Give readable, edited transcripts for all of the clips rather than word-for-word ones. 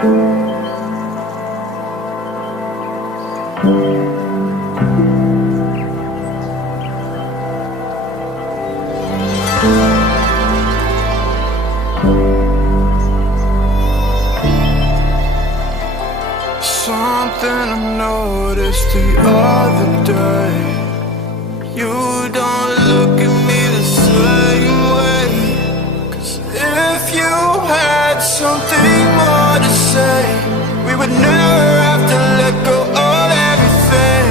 Something I noticed the other day. You don't look at me the same way. 'Cause if you had something more to say, we would never have to let go of everything.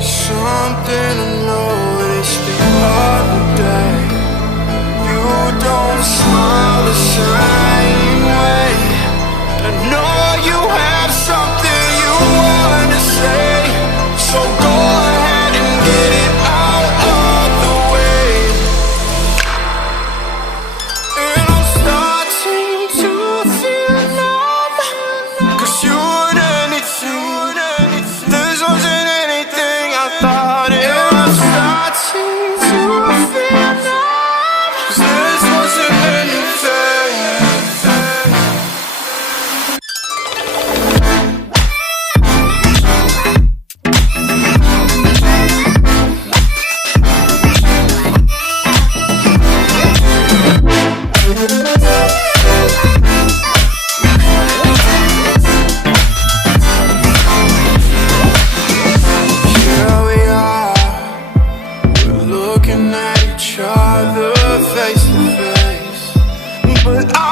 Something I noticed the other day. You don't smile the same way. I know you have something you want to say, so go ahead and get it out of the way. And I'm starting to feel numb, 'cause you weren't anything. This wasn't anything I thought it was. I'm starting to feel numb, 'cause this wasn't anything. Here we are, we're looking at each other face to face, but I